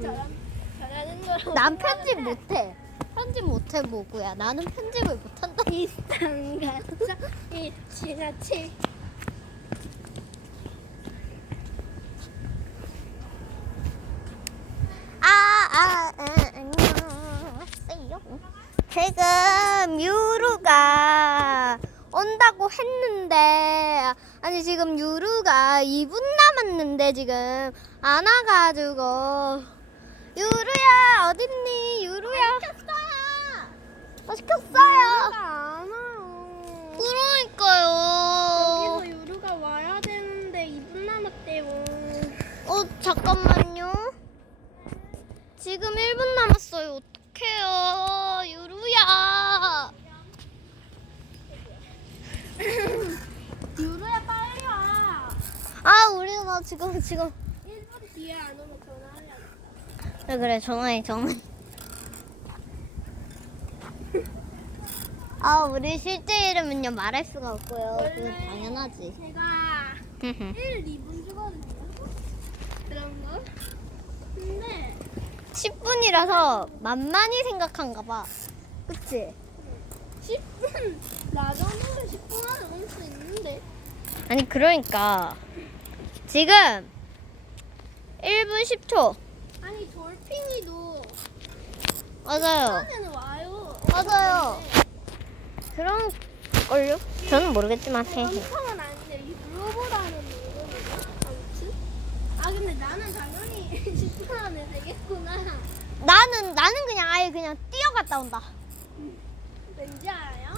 잘하는 거라고. 난 편집 못해. 편집 못해 뭐고야. 나는 편집을 못한다. 비슷한 가사 이 지나치. 아, 아, 아, 안녕하세요. 지금 유루가 온다고 했는데 아니 지금 유루가 2분 남았는데 지금 안 와가지고 유루야 어딨니 유루야 시켰어요 어, 시켰어요 안 와요. 그러니까요 여기서 유루가 와야 되는데 2분 남았대요. 어 잠깐만요 지금 1분 남았어요 어떡해요 유루야 유루야 빨리 와. 아 우리가 지금 지금 1분 뒤에 안 오면. 그래 그래 전화해 전화해 아 우리 실제 이름은요 말할 수가 없고요 그건 당연하지 제가 1, 2분 주거든요. 그런 거. 근데 10분이라서 만만히 생각한가 봐 그치? 10분 나 정도면 10분 안에 올 수 있는데. 아니 그러니까 지금 1분 10초 아니 돌핀이도 맞아요 안에는 와요. 맞아요 그런 걸요? 저는 모르겠지만 헤헤 엄청은 아닌데 유로보다는 모르거든요. 아무튼. 아 근데 나는 당연히 10분 안에 되겠구나. 나는 나는 그냥 아예 그냥 뛰어갔다 온다 왠지 알아요?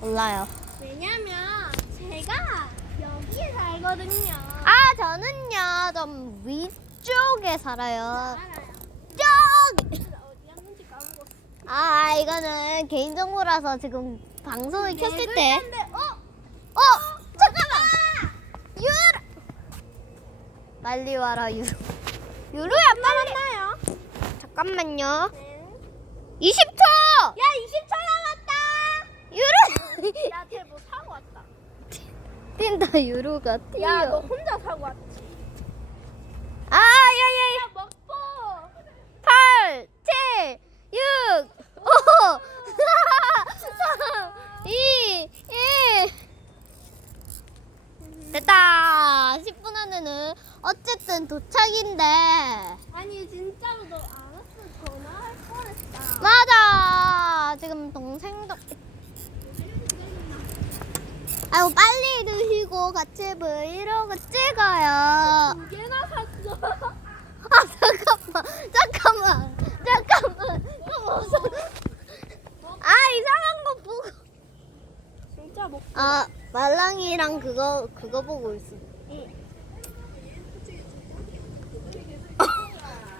몰라요 왜냐면 제가 여기에 살거든요. 아 저는요 좀 위쪽에 살아요 알아요. 아 이거는 개인 정보라서 지금 방송을 켰을 때 어? 어! 잠깐만! 유라! 빨리 와라 유루 유루야 빨리 만나요. 잠깐만요 네. 20초! 야 20초 남았다. 유루! 야쟤뭐 사고 왔다. 뛴다 유루가 뛰어 야 너 혼자 사고 왔지. 아 야야야 야 먹보. 8 7 6 5 4 3 2 1 됐다 10분 안에는 어쨌든 도착인데. 아니 진짜로 너안 왔으면 전화할 뻔했다. 맞아. 지금 동생도. 아유 빨리 드시고 같이 브이로그 찍어요. 두 개나 샀어. 아 잠깐만. 잠깐만. 잠깐만. 아 이상한 거 보고. 진짜 먹. 아 말랑이랑 그거 그거 보고 있어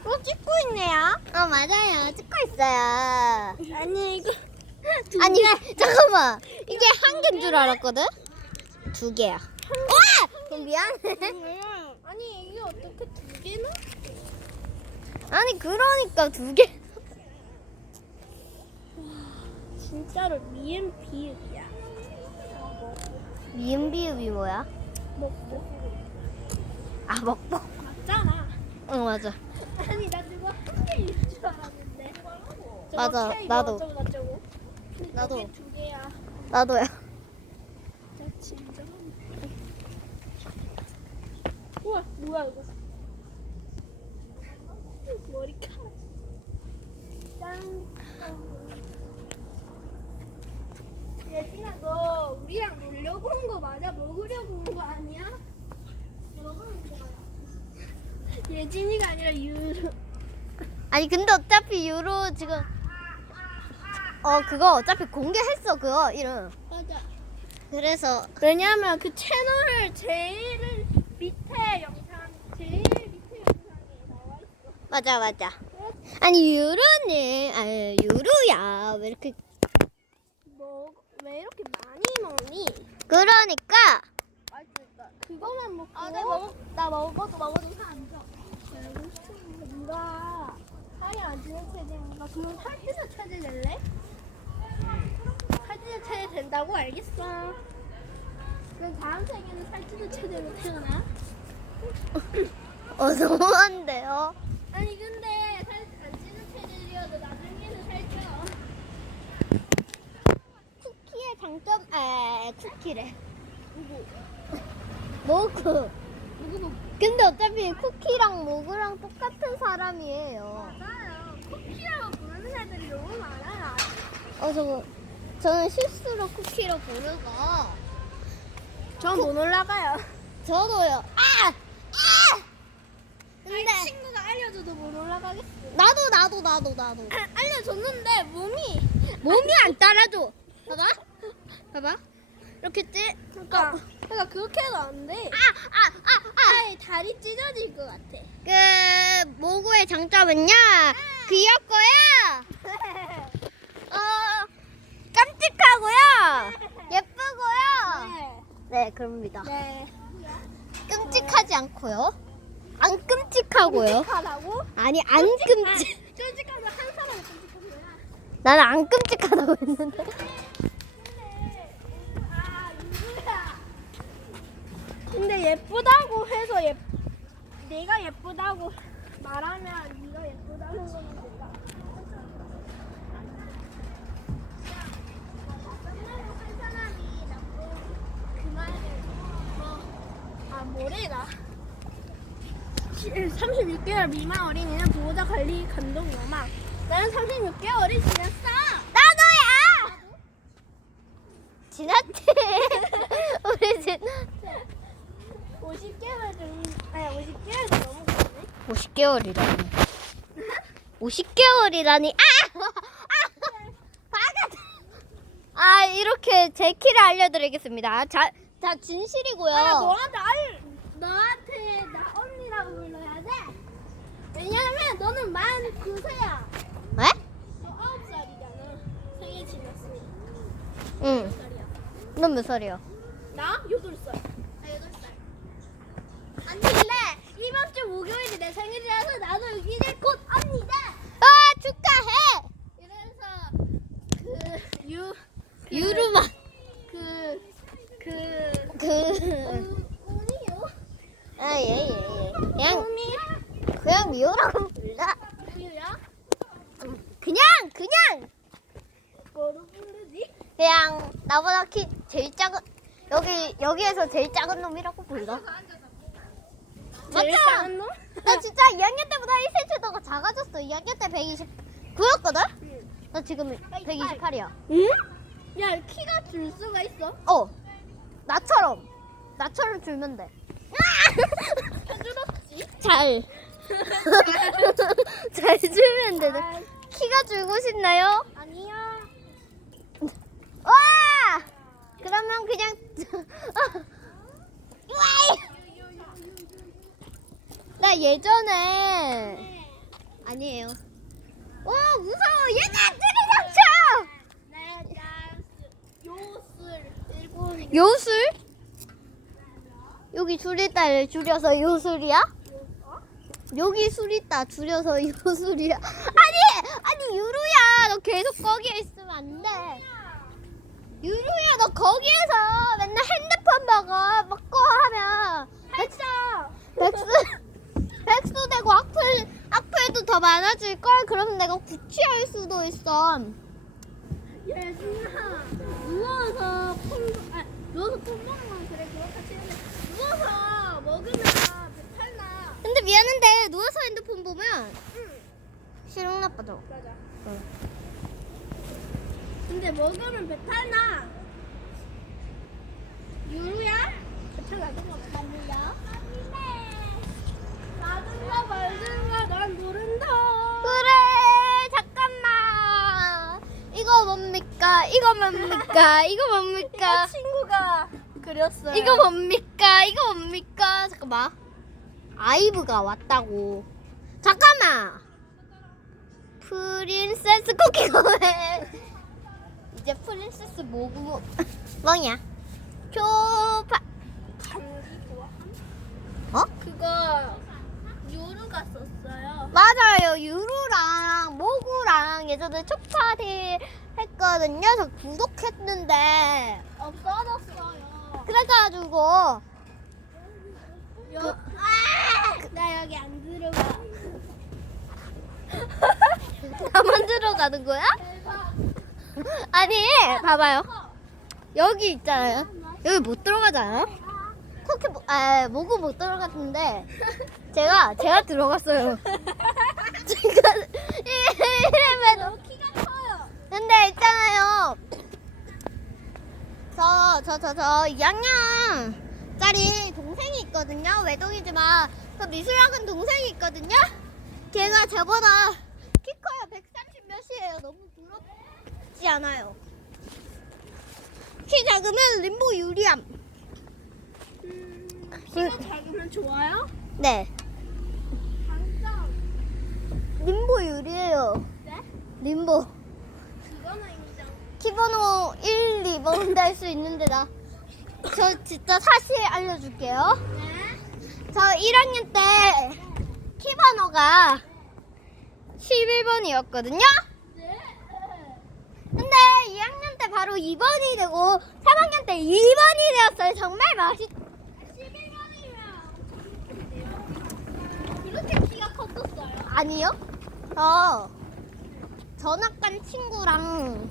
어 찍고 있네요 어 맞아요. 찍고 있어요. 아니 이거 아니 잠깐만. 이게 한 개인 줄 알았거든? 두 개야. 와! 그럼 미안해. 아니 이게 어떻게 두 개나? 아니 그러니까 두개. 진짜로 미엔 비읍이야. 미음 비읍이 뭐야? 먹보. 아 먹보 맞잖아. 응 맞아 아니 나 그거 한 개일 줄 알았는데. 저거 맞아, K 나도. 뭐 어쩌고 저쩌고. 근데 나도. 두 개야. 나도야 나 진짜. 우와 뭐야 이거. 머리카락. 짠. 예진아 너 우리랑 놀려고 온 거 맞아? 먹으려고 온 거 아니야? 먹으면 좋아. 예진이가 아니라 유루. 아니 근데 어차피 유로 지금 어 그거 어차피 공개했어 그거 이름 맞아. 그래서 왜냐면 그 채널 제일 밑에 영상 제일 밑에 영상에 나와 있어. 맞아 맞아 아니 유로는 아 유로야 왜 이렇게 뭐왜 이렇게 많이 먹니? 그러니까 맛있다. 그거만 먹고. 아, 네 먹어. 나 먹어도 먹어도 살안 그럼 사진을 찾아낼래? 사진을 찾아야 된다고? 알겠어 그럼 다음 생에는 사진을 찾아야 태어나? 어 너무한데요? 아니 근데 사진을 찾으려도 나중에는 살쪄 쿠키의 장점 에 쿠키래 누구? 모구 근데 어차피 쿠키랑 모그랑 똑같은 사람이에요. 맞아. 쿠키라고 부르는 애들이 너무 많아요. 어, 저, 저는 실수로 쿠키로 부르고. 전 못 올라가요. 저도요. 아! 아! 근데 친구가 알려줘도 못 올라가겠어. 나도 나도 나도 나도 알려줬는데 몸이 몸이 안 따라줘. 봐봐. 봐봐. 이렇게 찌. 그러니까 그러니까 그렇게 해도 안 돼. 아, 아, 아, 아. 아이 다리 찢어질 것 같아. 그 모구의 장점은요. 귀엽고요. 어, 깜찍하고요. 예쁘고요. 네, 그럽니다. 네. 끔찍하지 않고요. 안 끔찍하고요. 끔찍하다고? 아니, 안 끔찍. 끔찍하면 한 사람이 끔찍한 거야. 나는 안 끔찍하다고 했는데. 아 누구야? 근데 예쁘다고 해서 예 내가 예쁘다고 말하면 네가 예쁘다는 거는 그 뭐아 뭐래나 36개월 미만 어린이는 보호자 관리 감독 요망 나는 36개월이 지났어 나도야! 지났지. 우리 지났지. 50개월 좀 아니 50개월 넘었거든 50개월이라니. 50개월이라니. 아! 아! 바가 아, 이렇게 제 키를 알려드리겠습니다. 자, 자, 진실이고요. 아 너한테 알 너한테 나 언니라고 불러야 돼 왜냐면 너는 만 9세야 왜? 너 9살이잖아 생일 지났으니까 응. 넌 몇 살이야? 나 8살 아 8살 아니 근데 이번 주 목요일이 내 생일이라서 나도 이제 곧 언니다 아, 축하해! 그래서 그유 유루마. 그그 그. 운이요 아, 예, 예, 예. 그냥, 운이 그냥 미호라고 불러. 우유야 그냥, 그냥! 뭐로 부르지? 그냥, 나보다 키 제일 작은, 여기, 여기에서 제일 작은 놈이라고 불러. 제일 맞아. 작은 놈? 나 진짜 2학년 때보다 1cm가 작아졌어. 2학년 때 129였거든? 나 지금 128이야. 응? 야 키가 줄 수가 있어? 어. 나처럼. 나처럼 줄면 돼. 해주었지 잘. 잘 줄면 돼. 키가 줄고 싶나요? 아니야. 와! 그러면 그냥. 나 예전에. 아니에요. 와, 무서워. 얘가 들이닥쳐! 요술? 여기 줄 있다를 줄여서 요술이야? 어? 여기 술 있다 줄여서 요술이야. 아니, 아니 유루야, 너 계속 거기에 있으면 안 돼. 유루야, 너 거기에서 맨날 핸드폰 먹어 먹고 하면 백수, 백수, 백수 되고 악플, 악플도 더 많아질 걸. 그러면 내가 구취할 수도 있어. 예준아 누워서 폰, 아 누워서 폰건 그래 그렇다 치는데 누워서 먹으면 배탈 나. 근데 미안한데 누워서 핸드폰 보면 응 실용 나빠져. 맞아. 응. 근데 먹으면 배탈 나. 유루야? 배탈 나는 거 맞는 가? 나든가 말든가 난 모른다. 그래 잠깐만. 이거 뭡니까? 이거 뭡니까? 이거 뭡니까? 친구가 그렸어요. 이거 뭡니까? 이거 뭡니까? 잠깐만. 아이브가 왔다고. 잠깐만. 프린세스 쿠키가 왜 이제 프린세스 뭐고? 뭐냐? 초파? 어? 그거 썼어요. 맞아요. 유루랑 모구랑 예전에 초파티 했거든요. 저 구독했는데 없어졌어요. 그래가지고 여, 아! 나 여기 안 들어가. 나만 들어가는 거야? 대박. 아니 봐봐요. 여기 있잖아요. 여기 못 들어가잖아요? 모- 아 모구 못 들어갔는데 제가 제가 들어갔어요. 제가 이러면 너 키가 커요. 근데 있잖아요. 저 저 저 저 2학년 짜리 동생이 있거든요. 외동이지만 그 미술학원 동생이 있거든요. 걔가 저보다 키 커요. 130 몇이에요. 너무 부럽지 않아요. 키 작으면 림보 유리함. 음, 키가 작으면 좋아요? 네. 장점. 림보 유리예요. 네? 림보. 이거는 인정. 키번호 1, 2번 달 수 있는데 나. 저 진짜 사실 알려줄게요. 네. 저 1학년 때 키번호가 11번이었거든요. 네. 근데 2학년 때 바로 2번이 되고 3학년 때 2번이 되었어요. 정말 맛있. 11번이면 이렇게 키가 컸었어요. 아니요. 저 전학 간 친구랑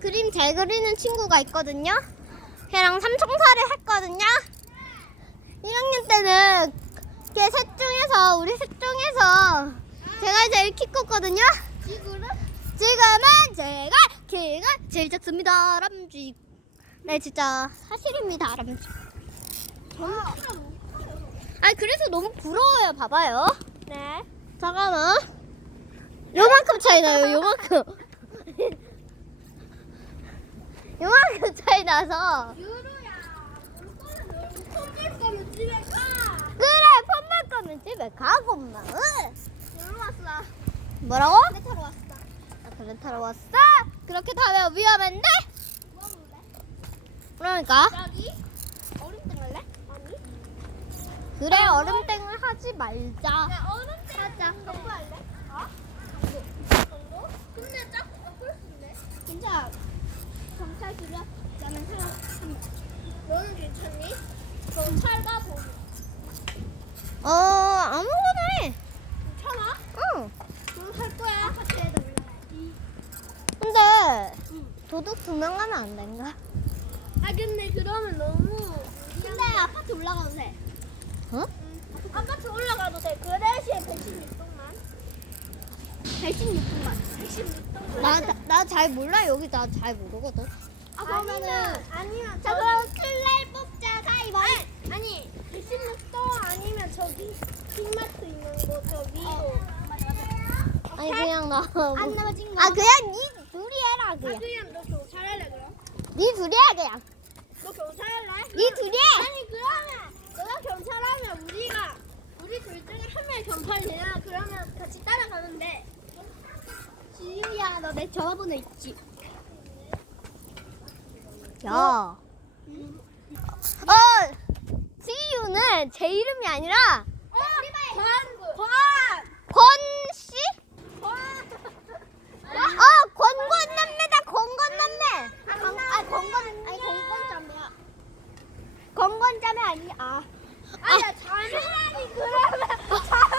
그림 잘 그리는 친구가 있거든요. 걔랑 삼총사를 했거든요. 1학년 때는 걔 셋 중에서 우리 셋 중에서 제가 제일 키 컸거든요. 지구는? 지금은 제가 키가 제일 작습니다. 람쥐. 네 진짜 사실입니다. 람쥐. 아 그래서 너무 부러워요. 봐봐요. 네. 잠깐만. 요만큼 차이 나요, 요만큼. 요만큼 차이 나서. 그래, 폰볼 거면 집에 가고, 엄마. 응. 뭐라고? 내 타러 왔어. 나 그래 타러 왔어. 그렇게 타면 위험한데? 그러니까. 그래, 얼음땡을 하지 말자. 야, 얼음땡 하자. 정보 할래? 어? 정보? 정보? 근데 자꾸 바꿀 수 있네. 진짜 경찰 들였다는 사람 한 명. 너는 괜찮니? 경찰과 보고. 어, 아무거나 해. 괜찮아? 응. 그럼 할 거야. 아파트에다 올라가야지. 근데, 응. 도둑 두명 가면 안 된가? 아 근데 그러면 너무. 근데 아파트 올라가도 돼. 어? 응. 아파트 올라가도 돼. 그 대신에 116동만. 116동만. 116동만. 나, 나잘 몰라. 여기 나 잘 모르거든. 아, 그러면은 아니면 자, 그럼 클레 뽑자. 가위바위보. 아니, 아니 116도 아니면 저기 빅마트 있는 곳저 위로 아니 그냥 나. 안 넘어진 거. 아 그냥 니 둘이 해라 아, 그냥. 그냥 너 경찰 할래 그럼? 니 둘이 해 그냥. 너 경찰 할래? 니 둘이 해. 헬멧 전팔이야. 그러면 같이 따라가는데 지유야, 너 내 전화번호 있지? 야. 어, 응? 지유는 제 이름이 아니라 어, 권, 권, 권 씨? 어, 권권 남매다. 권권 남매. 아, 아, 아니 권권 자매야. 권권 자매 아니, 아. 아니야 자네만이 그러면 자